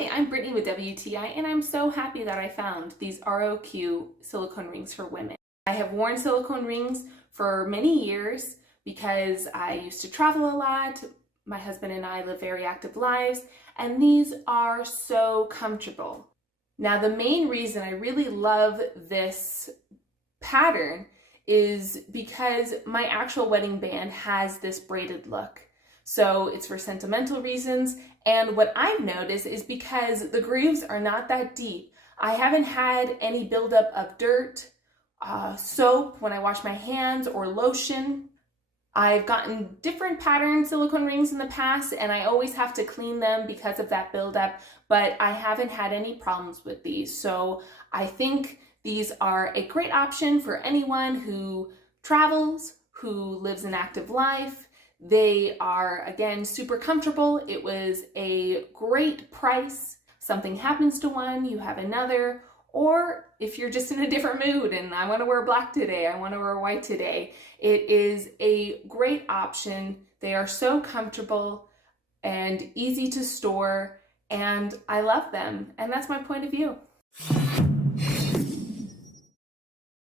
Hi, I'm Brittany with WTI, and I'm so happy that I found these ROQ silicone rings for women. I have worn silicone rings for many years because I used to travel a lot. My husband and I live very active lives, and these are so comfortable. Now, the main reason I really love this pattern is because my actual wedding band has this braided look. So it's for sentimental reasons. And what I've noticed is because the grooves are not that deep, I haven't had any buildup of dirt, soap when I wash my hands, or lotion. I've gotten different pattern silicone rings in the past, and I always have to clean them because of that buildup, but I haven't had any problems with these. So I think these are a great option for anyone who travels, who lives an active life. They are, again, super comfortable. It was a great price. Something happens to one, you have another, or if you're just in a different mood and I want to wear black today, I want to wear white today, it is a great option. They are so comfortable and easy to store, and I love them. And that's my point of view.